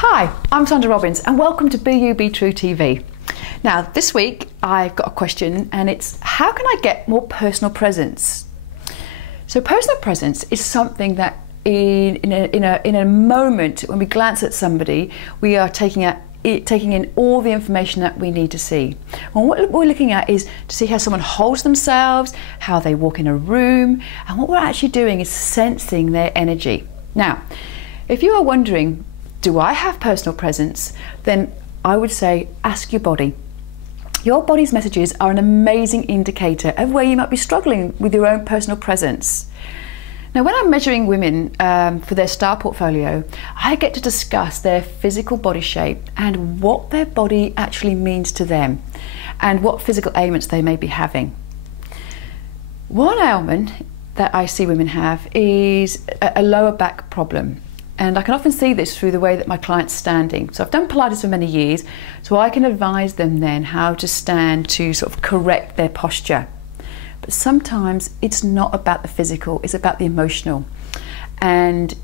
Hi, I'm Sandra Robbins and welcome to Be You, Be True TV. Now this week I've got a question and it's how can I get more personal presence? So personal presence is something that in a moment when we glance at somebody we are taking in all the information that we need to see. And what we're looking at is to see how someone holds themselves, how they walk in a room, and what we're actually doing is sensing their energy. Now, if you are wondering, do I have personal presence? Then I would say ask your body. Your body's messages are an amazing indicator of where you might be struggling with your own personal presence. Now, when I'm measuring women for their star portfolio, I get to discuss their physical body shape and what their body actually means to them and what physical ailments they may be having. One ailment that I see women have is a lower back problem. And I can often see this through the way that my client's standing. So I've done Pilates for many years, so I can advise them then how to stand to sort of correct their posture. But sometimes it's not about the physical, it's about the emotional. And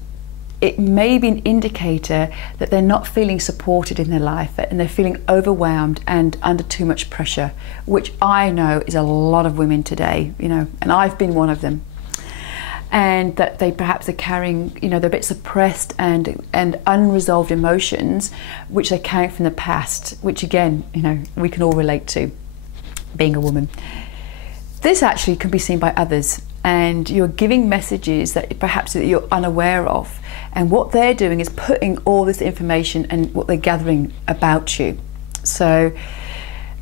it may be an indicator that they're not feeling supported in their life and they're feeling overwhelmed and under too much pressure, which I know is a lot of women today, and I've been one of them. And that they perhaps are carrying, they're a bit suppressed and unresolved emotions, which they're carrying from the past, which again, we can all relate to, being a woman. This actually can be seen by others, and you're giving messages that perhaps that you're unaware of, and what they're doing is putting all this information and what they're gathering about you.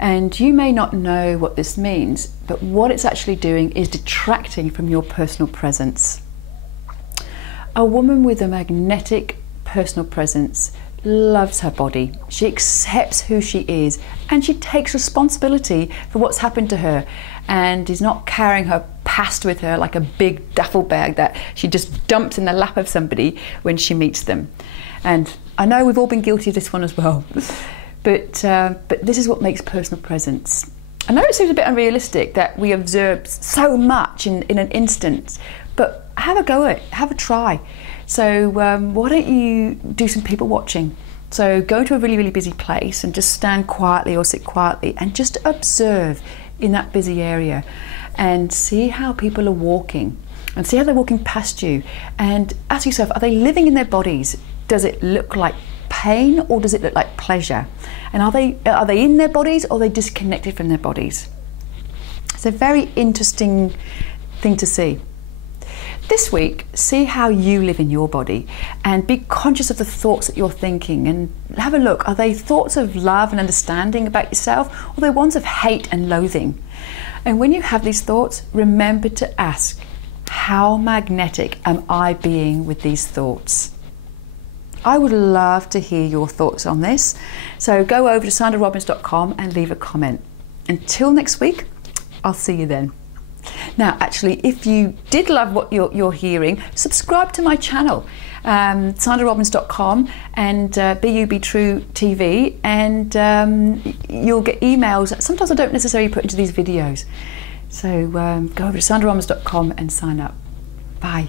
And you may not know what this means, but what it's actually doing is detracting from your personal presence. A woman with a magnetic personal presence loves her body. She accepts who she is and she takes responsibility for what's happened to her and is not carrying her past with her like a big duffel bag that she just dumps in the lap of somebody when she meets them. And I know we've all been guilty of this one as well. But this is what makes personal presence. I know it seems a bit unrealistic that we observe so much in an instant, but have a go at it, have a try. So why don't you do some people watching? So go to a really, really busy place and just stand quietly or sit quietly and just observe in that busy area and see how people are walking and see how they're walking past you and ask yourself, are they living in their bodies? Does it look like pain or does it look like pleasure? And are they in their bodies or are they disconnected from their bodies? It's a very interesting thing to see. This week, see how you live in your body and be conscious of the thoughts that you're thinking and have a look. Are they thoughts of love and understanding about yourself or are they ones of hate and loathing? And when you have these thoughts, remember to ask, how magnetic am I being with these thoughts? I would love to hear your thoughts on this. So go over to sandrarobbins.com and leave a comment. Until next week, I'll see you then. Now, actually, if you did love what you're hearing, subscribe to my channel, sandrarobbins.com and Be You, Be True TV, and you'll get emails that sometimes I don't necessarily put into these videos. So go over to sandrarobbins.com and sign up. Bye.